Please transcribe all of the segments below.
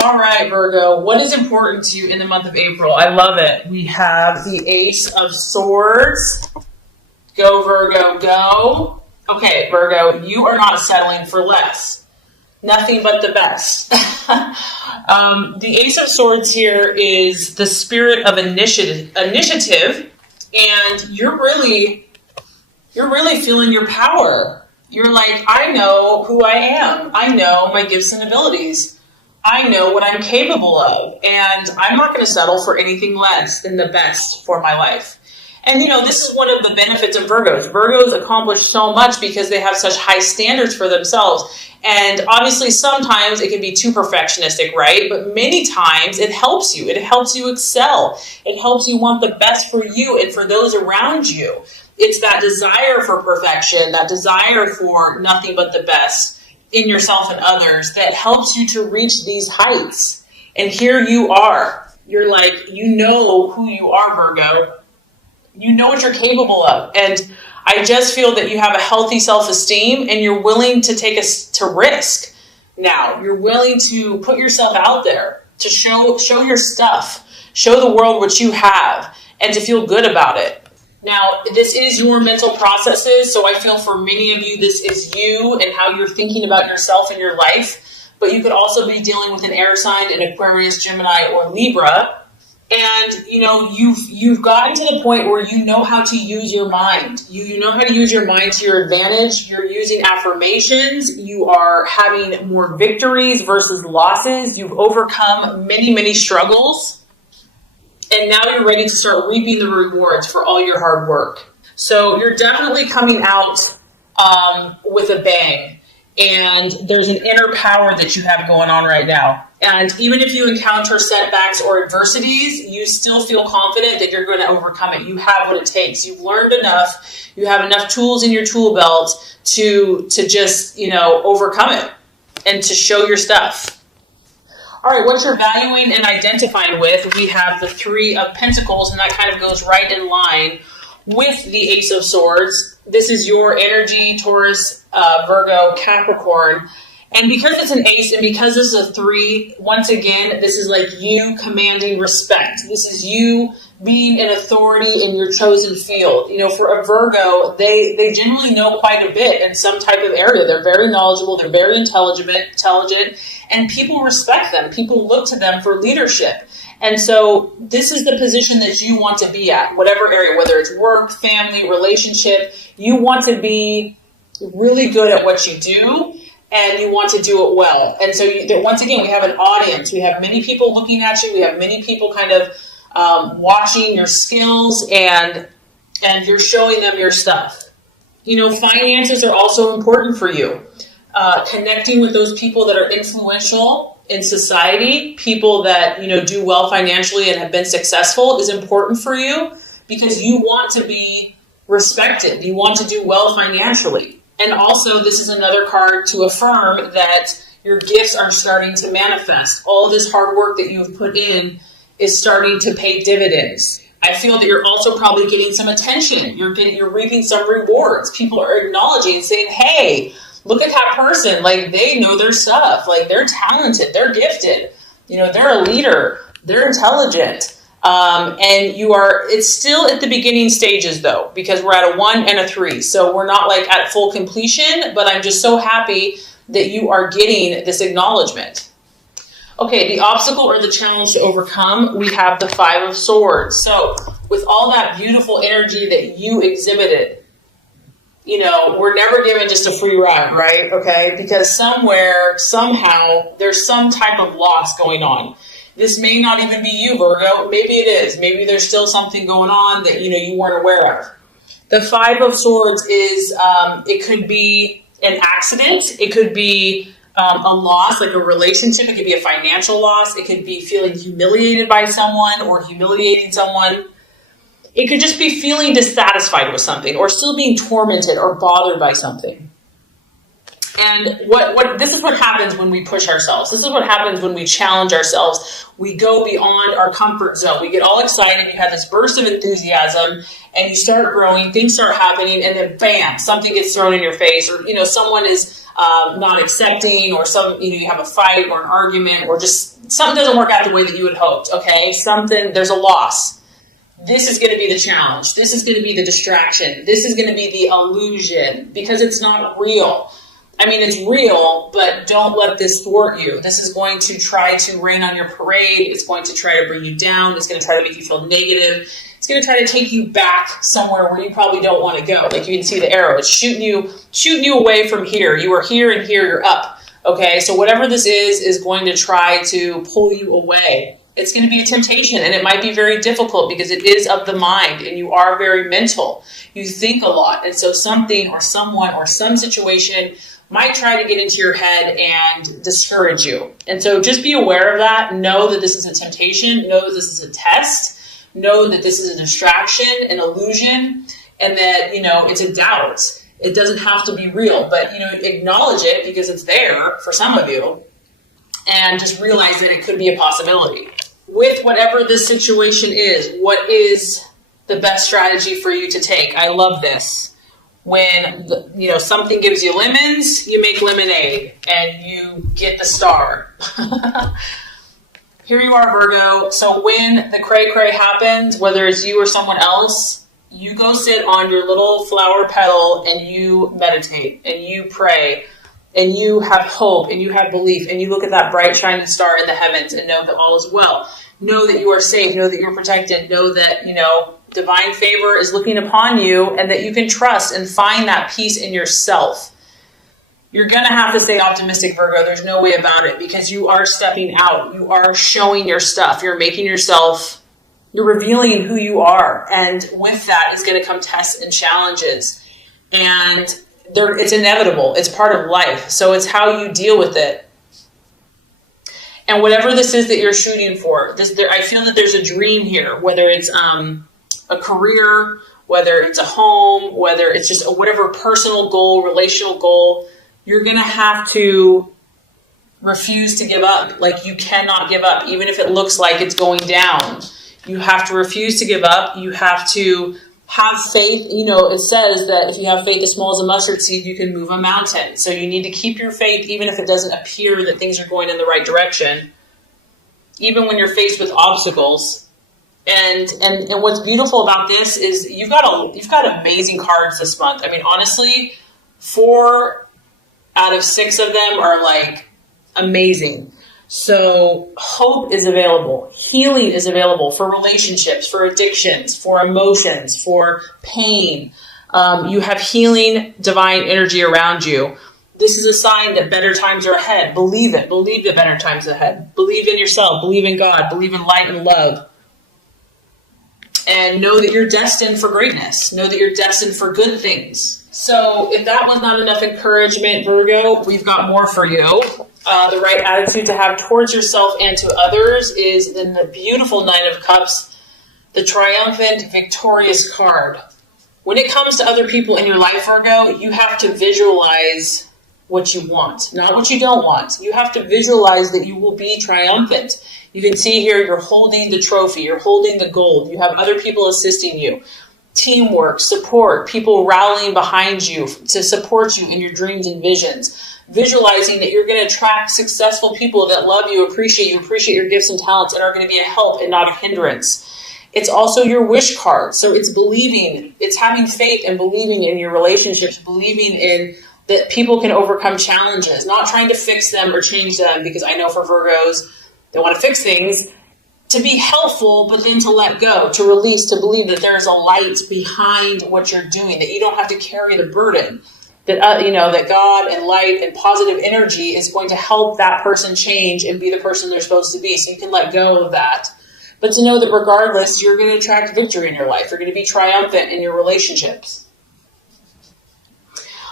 All right, Virgo, what is important to you in the month of April? I love it. We have the Ace of Swords. Go, Virgo, go. Okay, Virgo, you are not settling for less. Nothing but the best. The Ace of Swords here is the spirit of initiative, and you're really feeling your power. You're like, I know who I am. I know my gifts and abilities. I know what I'm capable of, and I'm not going to settle for anything less than the best for my life. And, this is one of the benefits of Virgos. Virgos accomplish so much because they have such high standards for themselves. And obviously, sometimes it can be too perfectionistic, right? But many times it helps you. It helps you excel. It helps you want the best for you and for those around you. It's that desire for perfection, that desire for nothing but the best in yourself and others that helps you to reach these heights. And here you are. You're like, you know who you are, Virgo. You know what you're capable of. And I just feel that you have a healthy self-esteem and you're willing to take to risk. Now, you're willing to put yourself out there, to show your stuff, show the world what you have, and to feel good about it. Now, this is your mental processes, so I feel for many of you, this is you and how you're thinking about yourself and your life. But you could also be dealing with an air sign, an Aquarius, Gemini, or Libra. And, you've gotten to the point where you know how to use your mind. You know how to use your mind to your advantage. You're using affirmations. You are having more victories versus losses. You've overcome many, many struggles. And now you're ready to start reaping the rewards for all your hard work. So you're definitely coming out with a bang. And there's an inner power that you have going on right now. And even if you encounter setbacks or adversities, you still feel confident that you're going to overcome it. You have what it takes. You've learned enough. You have enough tools in your tool belt to just, overcome it and to show your stuff. All right, what you're valuing and identifying with, we have the Three of Pentacles, and that kind of goes right in line with the Ace of Swords. This is your energy, Taurus, Virgo, Capricorn. And because it's an ace and because this is a 3, once again, this is like you commanding respect. This is you being an authority in your chosen field. For a Virgo, they generally know quite a bit in some type of area. They're very knowledgeable. They're very intelligent, and people respect them. People look to them for leadership. And so this is the position that you want to be at, whatever area, whether it's work, family, relationship. You want to be really good at what you do. And you want to do it well. And so once again, we have an audience. We have many people looking at you. We have many people kind of watching your skills, and you're showing them your stuff. Finances are also important for you. Connecting with those people that are influential in society, people that, do well financially and have been successful is important for you because you want to be respected. You want to do well financially. And also, this is another card to affirm that your gifts are starting to manifest. All this hard work that you've put in is starting to pay dividends. I feel that you're also probably getting some attention. You're reaping some rewards. People are acknowledging and saying, hey, look at that person. Like, they know their stuff. Like, they're talented. They're gifted. They're a leader. They're intelligent. And it's still at the beginning stages though, because we're at a 1 and a 3. So we're not like at full completion, but I'm just so happy that you are getting this acknowledgement. Okay, the obstacle or the challenge to overcome, we have the 5 of Swords. So with all that beautiful energy that you exhibited, we're never given just a free ride, right? Okay, because somewhere, somehow, there's some type of loss going on. This may not even be you, Virgo. Maybe it is. Maybe there's still something going on that, you weren't aware of. The 5 of Swords is, it could be an accident. It could be a loss, like a relationship. It could be a financial loss. It could be feeling humiliated by someone or humiliating someone. It could just be feeling dissatisfied with something or still being tormented or bothered by something. And this is what happens when we push ourselves. This is what happens when we challenge ourselves. We go beyond our comfort zone. We get all excited. You have this burst of enthusiasm and you start growing. Things start happening and then bam, something gets thrown in your face, or, someone is not accepting, or you have a fight or an argument, or just, something doesn't work out the way that you had hoped, okay? There's a loss. This is going to be the challenge. This is going to be the distraction. This is going to be the illusion, because it's not real. I mean, it's real, but don't let this thwart you. This is going to try to rain on your parade. It's going to try to bring you down. It's going to try to make you feel negative. It's going to try to take you back somewhere where you probably don't want to go. Like you can see the arrow. It's shooting you away from here. You are here and here. You're up. Okay, so whatever this is going to try to pull you away. It's going to be a temptation, and it might be very difficult because it is of the mind, and you are very mental. You think a lot, and so something or someone or some situation might try to get into your head and discourage you. And so just be aware of that. Know that this is a temptation. Know that this is a test. Know that this is a distraction, an illusion, and that, it's a doubt. It doesn't have to be real, but, acknowledge it because it's there for some of you, and just realize that it could be a possibility. With whatever this situation is, what is the best strategy for you to take? I love this. When, something gives you lemons, you make lemonade, and you get the star. Here you are, Virgo. So when the cray-cray happens, whether it's you or someone else, you go sit on your little flower petal and you meditate and you pray and you have hope and you have belief and you look at that bright shining star in the heavens and know that all is well. Know that you are safe. Know that you're protected. Know that, divine favor is looking upon you and that you can trust and find that peace in yourself. You're going to have to stay optimistic, Virgo. There's no way about it because you are stepping out. You are showing your stuff. You're revealing who you are. And with that is going to come tests and challenges. And it's inevitable. It's part of life. So it's how you deal with it. And whatever this is that you're shooting for, I feel that there's a dream here, whether it's a career, whether it's a home, whether it's just whatever personal goal, relational goal, you're going to have to refuse to give up. Like you cannot give up, even if it looks like it's going down. You have to refuse to give up. You have to have faith. It says that if you have faith as small as a mustard seed, you can move a mountain. So you need to keep your faith, even if it doesn't appear that things are going in the right direction, even when you're faced with obstacles. And what's beautiful about this is you've got amazing cards this month. I mean, honestly, 4 out of 6 of them are like amazing. So hope is available. Healing is available for relationships, for addictions, for emotions, for pain. You have healing divine energy around you. This is a sign that better times are ahead. Believe it. Believe that better times are ahead. Believe in yourself. Believe in God. Believe in light and love. And know that you're destined for greatness. Know that you're destined for good things. So if that was not enough encouragement, Virgo, we've got more for you. The right attitude to have towards yourself and to others is in the beautiful Nine of Cups, the triumphant, victorious card. When it comes to other people in your life, Virgo, you have to visualize what you want, not what you don't want. You have to visualize that you will be triumphant. You can see here you're holding the trophy, you're holding the gold, you have other people assisting you. Teamwork, support, people rallying behind you to support you in your dreams and visions. Visualizing that you're going to attract successful people that love you, appreciate your gifts and talents, and are going to be a help and not a hindrance. It's also your wish card. So it's believing, it's having faith and believing in your relationships, believing in that people can overcome challenges, not trying to fix them or change them, because I know for Virgos, they want to fix things, to be helpful, but then to let go, to release, to believe that there's a light behind what you're doing, that you don't have to carry the burden, that, that God and light and positive energy is going to help that person change and be the person they're supposed to be. So you can let go of that. But to know that regardless, you're going to attract victory in your life. You're going to be triumphant in your relationships.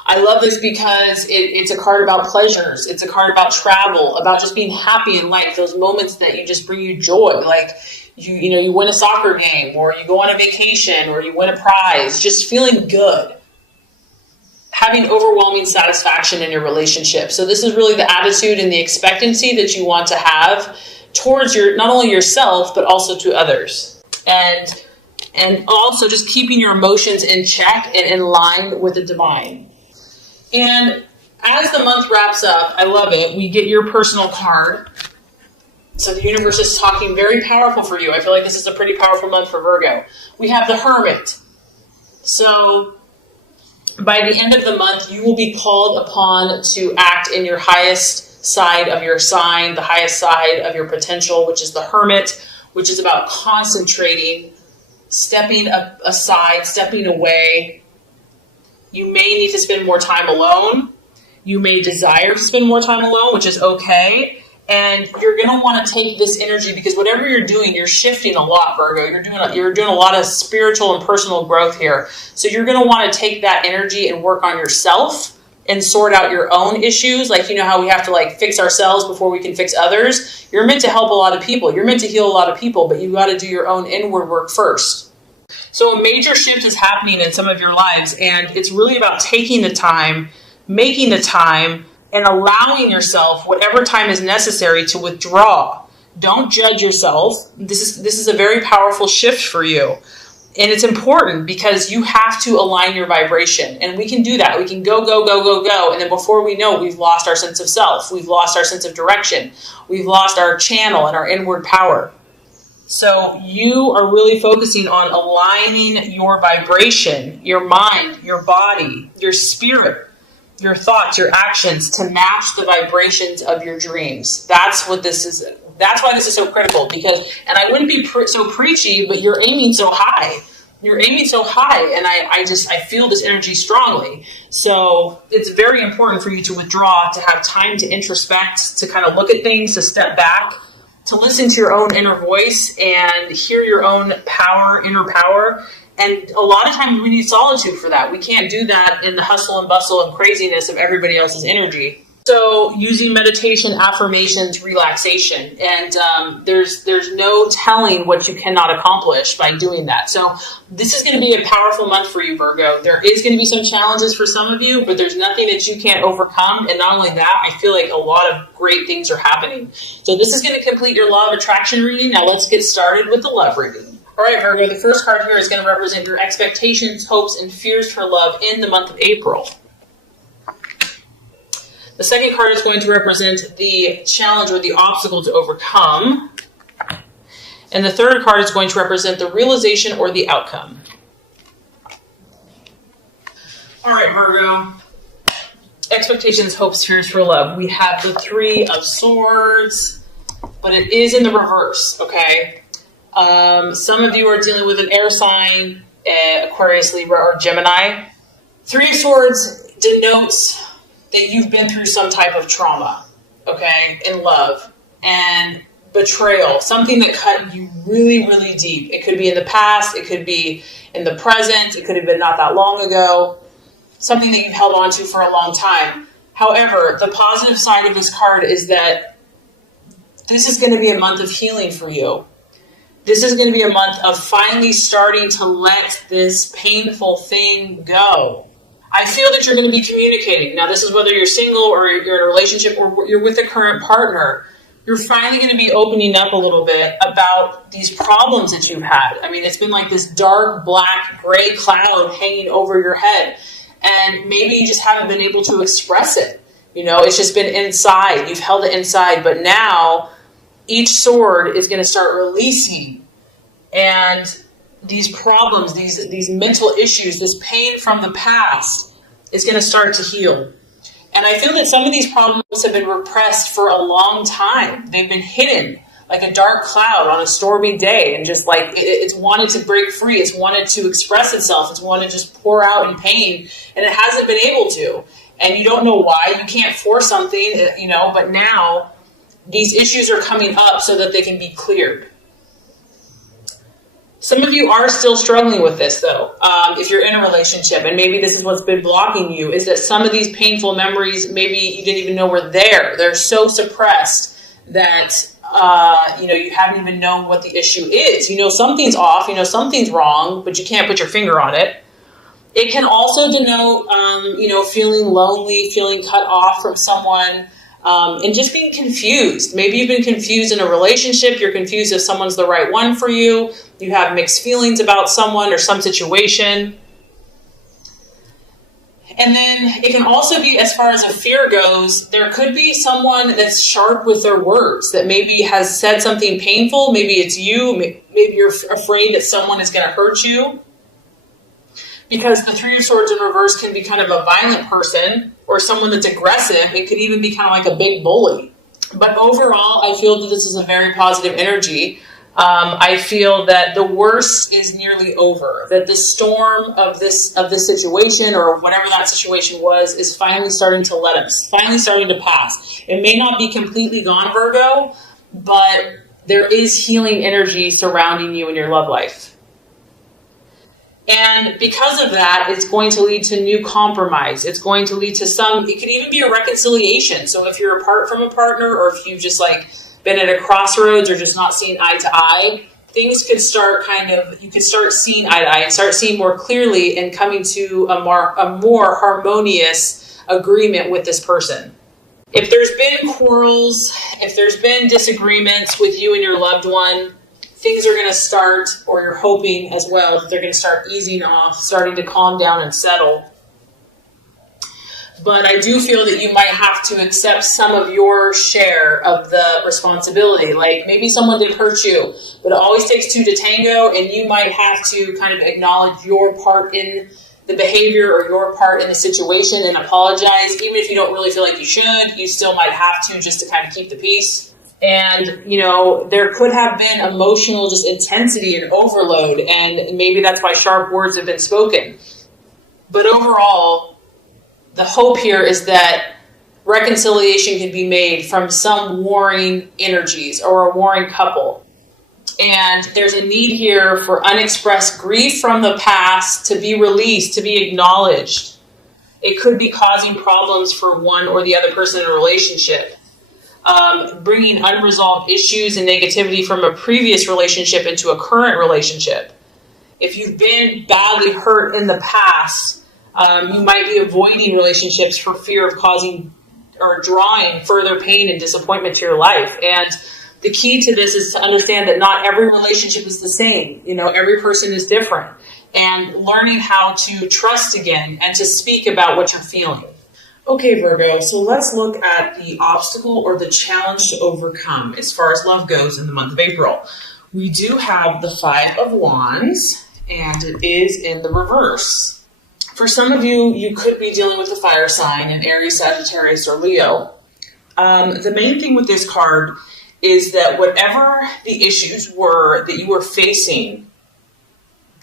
I love this because it's a card about pleasures. It's a card about travel, about just being happy in life, those moments that you just bring you joy. Like, you win a soccer game, or you go on a vacation, or you win a prize, just feeling good. Having overwhelming satisfaction in your relationship. So this is really the attitude and the expectancy that you want to have towards not only yourself, but also to others. And also just keeping your emotions in check and in line with the divine. And as the month wraps up, I love it, we get your personal card. So the universe is talking very powerful for you. I feel like this is a pretty powerful month for Virgo. We have the Hermit. So by the end of the month, you will be called upon to act in your highest side of your sign, the highest side of your potential, which is the Hermit, which is about concentrating, stepping aside, stepping away. You may need to spend more time alone. You may desire to spend more time alone, which is okay. And you're going to want to take this energy because whatever you're doing, you're shifting a lot, Virgo. You're doing a lot of spiritual and personal growth here. So you're going to want to take that energy and work on yourself and sort out your own issues. Like, you know how we have to like fix ourselves before we can fix others? You're meant to help a lot of people. You're meant to heal a lot of people, but you got to do your own inward work first. So a major shift is happening in some of your lives, and it's really about taking the time, making the time, and allowing yourself whatever time is necessary to withdraw. Don't judge yourself. This is a very powerful shift for you. And it's important because you have to align your vibration. And we can do that. We can go. And then before we know, we've lost our sense of self. We've lost our sense of direction. We've lost our channel and our inward power. So you are really focusing on aligning your vibration, your mind, your body, your spirit, your thoughts, your actions to match the vibrations of your dreams. That's what this is. That's why this is so critical and I wouldn't be so preachy, but you're aiming so high. You're aiming so high, and I feel this energy strongly. So it's very important for you to withdraw, to have time to introspect, to kind of look at things, to step back, to listen to your own inner voice and hear your own power, inner power. And a lot of times we need solitude for that. We can't do that in the hustle and bustle and craziness of everybody else's energy. So using meditation, affirmations, relaxation, and there's no telling what you cannot accomplish by doing that. So this is going to be a powerful month for you, Virgo. There is going to be some challenges for some of you, but there's nothing that you can't overcome. And not only that, I feel like a lot of great things are happening. So this is going to complete your law of attraction reading. Now let's get started with the love reading. All right, Virgo, the first card here is going to represent your expectations, hopes, and fears for love in the month of April. The second card is going to represent the challenge or the obstacle to overcome. And the third card is going to represent the realization or the outcome. All right, Virgo. Expectations, hopes, fears for love. We have the Three of Swords, but it is in the reverse, okay? Some of you are dealing with an air sign, Aquarius, Libra, or Gemini. Three of Swords denotes that you've been through some type of trauma, okay, in love, and betrayal, something that cut you really, really deep. It could be in the past, it could be in the present, it could have been not that long ago, something that you've held on to for a long time. However, the positive side of this card is that this is going to be a month of healing for you. This is going to be a month of finally starting to let this painful thing go. I feel that you're going to be communicating. Now, this is whether you're single or you're in a relationship or you're with a current partner. You're finally going to be opening up a little bit about these problems that you've had. I mean, it's been like this dark, black, gray cloud hanging over your head. And maybe you just haven't been able to express it. You know, it's just been inside. You've held it inside. But now, each sword is going to start releasing. And these problems, these mental issues, this pain from the past is going to start to heal. And I feel that some of these problems have been repressed for a long time. They've been hidden like a dark cloud on a stormy day, and just like it's wanted to break free. It's wanted to express itself. It's wanted to just pour out in pain, and it hasn't been able to. And you don't know why. You can't force something, you know, but now these issues are coming up so that they can be cleared. Some of you are still struggling with this, though, if you're in a relationship, and maybe this is what's been blocking you, is that some of these painful memories, maybe you didn't even know were there. They're so suppressed that, you haven't even known what the issue is. You know something's off, you know something's wrong, but you can't put your finger on it. It can also denote, feeling lonely, feeling cut off from someone, and just being confused. Maybe you've been confused in a relationship. You're confused if someone's the right one for you. You have mixed feelings about someone or some situation. And then it can also be, as far as a fear goes, there could be someone that's sharp with their words, that maybe has said something painful. Maybe it's you. Maybe you're afraid that someone is going to hurt you. Because the Three of Swords in reverse can be kind of a violent person or someone that's aggressive. It could even be kind of like a big bully. But overall, I feel that this is a very positive energy. I feel that the worst is nearly over, that the storm of this situation or whatever that situation was is finally starting to pass. It may not be completely gone, Virgo, but there is healing energy surrounding you in your love life. And because of that, it's going to lead to new compromise. It's going to lead to it could even be a reconciliation. So if you're apart from a partner, or if you've just been at a crossroads or just not seeing eye to eye, things could start you could start seeing eye to eye and start seeing more clearly and coming to a more harmonious agreement with this person. If there's been quarrels, if there's been disagreements with you and your loved one, things are going to start, or you're hoping as well, that they're going to start easing off, starting to calm down and settle. But I do feel that you might have to accept some of your share of the responsibility. Like maybe someone did hurt you, but it always takes two to tango, and you might have to kind of acknowledge your part in the behavior or your part in the situation and apologize. Even if you don't really feel like you should, you still might have to, just to kind of keep the peace. And, there could have been emotional just intensity and overload, and maybe that's why sharp words have been spoken. But overall, the hope here is that reconciliation can be made from some warring energies or a warring couple. And there's a need here for unexpressed grief from the past to be released, to be acknowledged. It could be causing problems for one or the other person in a relationship. Bringing unresolved issues and negativity from a previous relationship into a current relationship. If you've been badly hurt in the past, you might be avoiding relationships for fear of causing or drawing further pain and disappointment to your life. And the key to this is to understand that not every relationship is the same. Every person is different. And learning how to trust again and to speak about what you're feeling. Okay, Virgo, so let's look at the obstacle or the challenge to overcome as far as love goes in the month of April. We do have the Five of Wands, and it is in the reverse. For some of you, you could be dealing with a fire sign in Aries, Sagittarius, or Leo. The main thing with this card is that whatever the issues were that you were facing,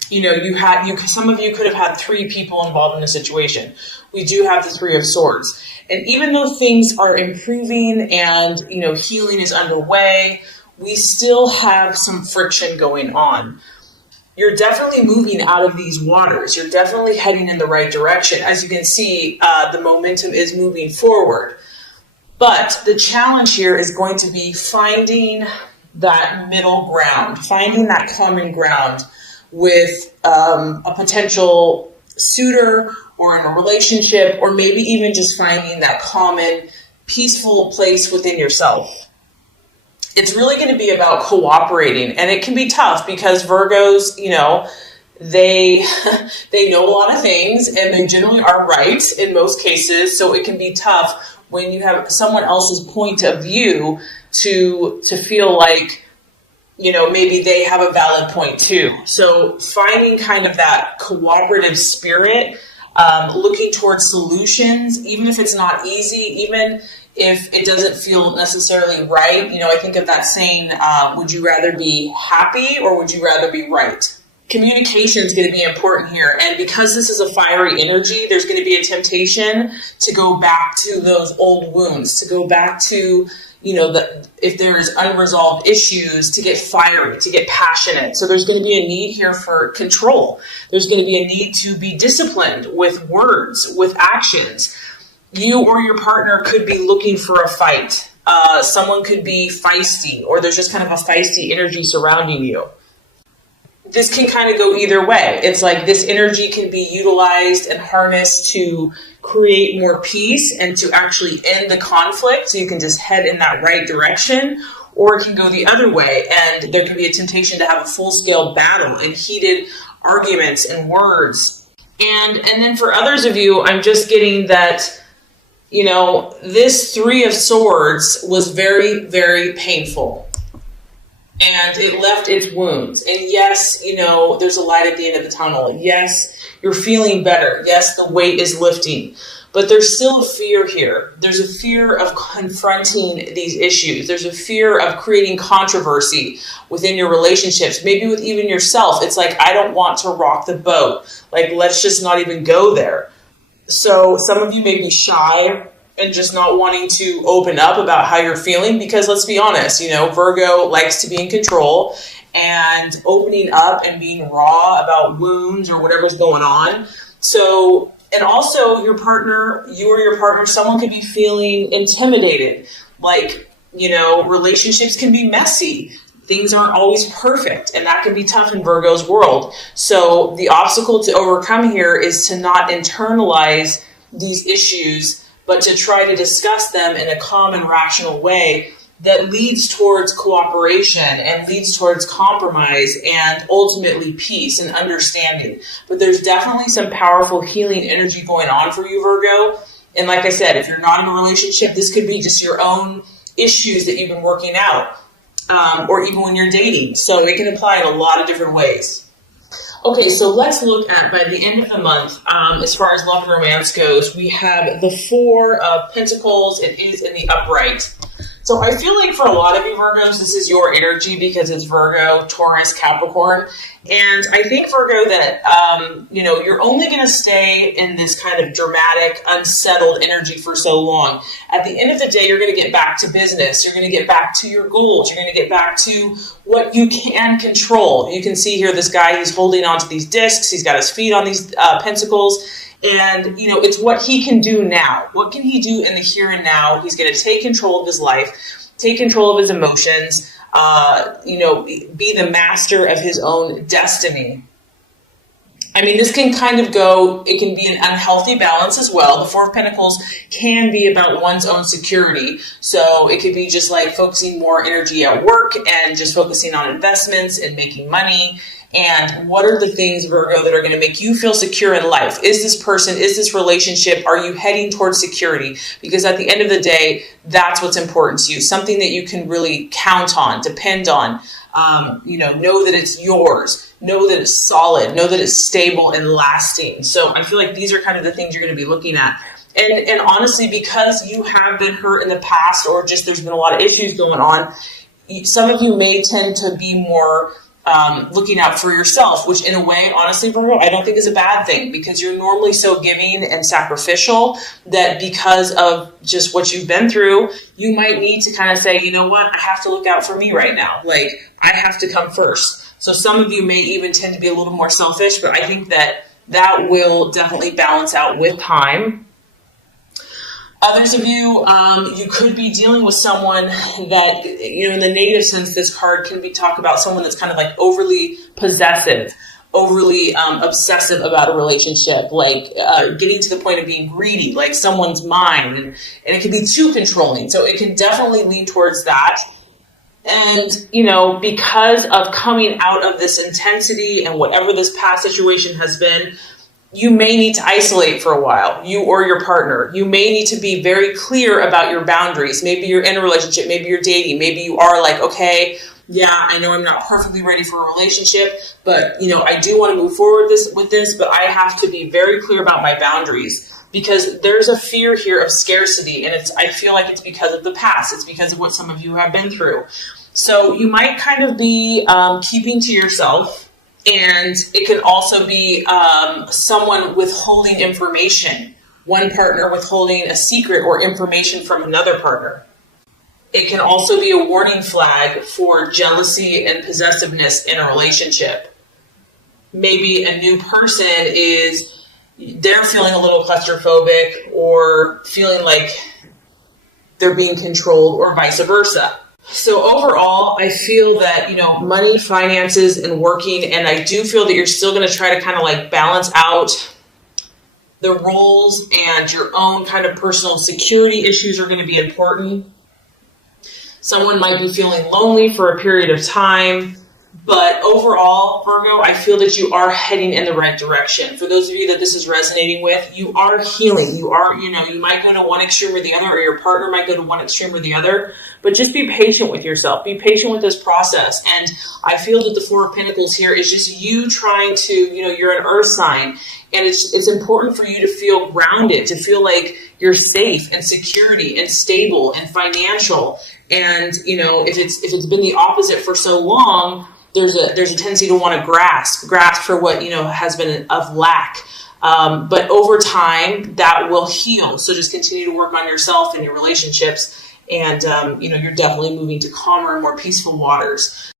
some of you could have had three people involved in a situation. We do have the Three of Swords. And even though things are improving and, healing is underway, we still have some friction going on. You're definitely moving out of these waters. You're definitely heading in the right direction. As you can see, the momentum is moving forward. But the challenge here is going to be finding that middle ground, finding that common ground with a potential suitor or in a relationship, or maybe even just finding that common, peaceful place within yourself. It's really going to be about cooperating, and it can be tough because Virgos, they know a lot of things, and they generally are right in most cases, so it can be tough when you have someone else's point of view to feel like, maybe they have a valid point too. So finding kind of that cooperative spirit, looking towards solutions, even if it's not easy, even if it doesn't feel necessarily right. I think of that saying, would you rather be happy or would you rather be right? Communication is going to be important here. And because this is a fiery energy, there's going to be a temptation to go back to those old wounds, to go back to, if there's unresolved issues, to get fiery, to get passionate. So there's going to be a need here for control. There's going to be a need to be disciplined with words, with actions. You or your partner could be looking for a fight. Someone could be feisty, or there's just kind of a feisty energy surrounding you. This can kind of go either way. It's like this energy can be utilized and harnessed to create more peace and to actually end the conflict, so you can just head in that right direction, or it can go the other way, and there can be a temptation to have a full-scale battle and heated arguments and words. And then for others of you, I'm just getting that, this Three of Swords was very, very painful. And it left its wounds. And yes, there's a light at the end of the tunnel. Yes, you're feeling better. Yes, the weight is lifting. But there's still a fear here. There's a fear of confronting these issues. There's a fear of creating controversy within your relationships, maybe with even yourself. It's like, I don't want to rock the boat. Like, let's just not even go there. So some of you may be shy and just not wanting to open up about how you're feeling because, let's be honest, Virgo likes to be in control, and opening up and being raw about wounds or whatever's going on. So, and also you or your partner, someone could be feeling intimidated. Like, relationships can be messy. Things aren't always perfect, and that can be tough in Virgo's world. So the obstacle to overcome here is to not internalize these issues, but to try to discuss them in a calm and rational way that leads towards cooperation and leads towards compromise and ultimately peace and understanding. But there's definitely some powerful healing energy going on for you, Virgo. And like I said, if you're not in a relationship, this could be just your own issues that you've been working out, or even when you're dating. So it can apply in a lot of different ways. Okay, so let's look at, by the end of the month, as far as love and romance goes, we have the Four of Pentacles. It is in the upright. So I feel like for a lot of you Virgos, this is your energy because it's Virgo, Taurus, Capricorn. And I think, Virgo, that, you're only going to stay in this kind of dramatic, unsettled energy for so long. At the end of the day, you're going to get back to business. You're going to get back to your goals. You're going to get back to what you can control. You can see here this guy, he's holding onto these discs. He's got his feet on these pentacles. And, it's what he can do now. What can he do in the here and now? He's going to take control of his life, take control of his emotions, be the master of his own destiny. I mean, this can kind of it can be an unhealthy balance as well. The Four of Pentacles can be about one's own security. So it could be just like focusing more energy at work and just focusing on investments and making money. And what are the things, Virgo, that are going to make you feel secure in life? Is this person, is this relationship, are you heading towards security? Because at the end of the day, that's what's important to you. Something that you can really count on, depend on, know that it's yours, know that it's solid, know that it's stable and lasting. So I feel like these are kind of the things you're going to be looking at. And honestly, because you have been hurt in the past, or just there's been a lot of issues going on, some of you may tend to be more looking out for yourself, which in a way, honestly, Virgo, I don't think is a bad thing, because you're normally so giving and sacrificial that because of just what you've been through, you might need to kind of say, you know what, I have to look out for me right now. Like, I have to come first. So some of you may even tend to be a little more selfish, but I think that will definitely balance out with time. Others of you, you could be dealing with someone that, in the negative sense, this card can be talk about someone that's kind of like overly possessive, overly obsessive about a relationship, like getting to the point of being greedy, like someone's mind, and it can be too controlling. So it can definitely lean towards that. And, because of coming out of this intensity and whatever this past situation has been, you may need to isolate for a while, you or your partner. You may need to be very clear about your boundaries. Maybe you're in a relationship, maybe you're dating, maybe you are like, okay, yeah, I know I'm not perfectly ready for a relationship, but, I do want to move forward with this, but I have to be very clear about my boundaries, because there's a fear here of scarcity, and I feel like it's because of the past. It's because of what some of you have been through. So you might kind of be keeping to yourself. And it can also be someone withholding information, one partner withholding a secret or information from another partner. It can also be a warning flag for jealousy and possessiveness in a relationship. Maybe a new person they're feeling a little claustrophobic or feeling like they're being controlled, or vice versa. So overall, I feel that, money, finances, and working, and I do feel that you're still going to try to kind of like balance out the roles, and your own kind of personal security issues are going to be important. Someone might be feeling lonely for a period of time, But overall, Virgo, I feel that you are heading in the right direction. For those of you that this is resonating with, you are healing. You are, you might go to one extreme or the other, or your partner might go to one extreme or the other, but just be patient with yourself. Be patient with this process. And I feel that the Four of Pentacles here is just you trying to, you're an earth sign, and it's important for you to feel grounded, to feel like you're safe and security and stable and financial. And, if it's been the opposite for so long, there's a tendency to want to grasp for what, has been of lack. But over time that will heal. So just continue to work on yourself and your relationships. And, you're definitely moving to calmer and more peaceful waters.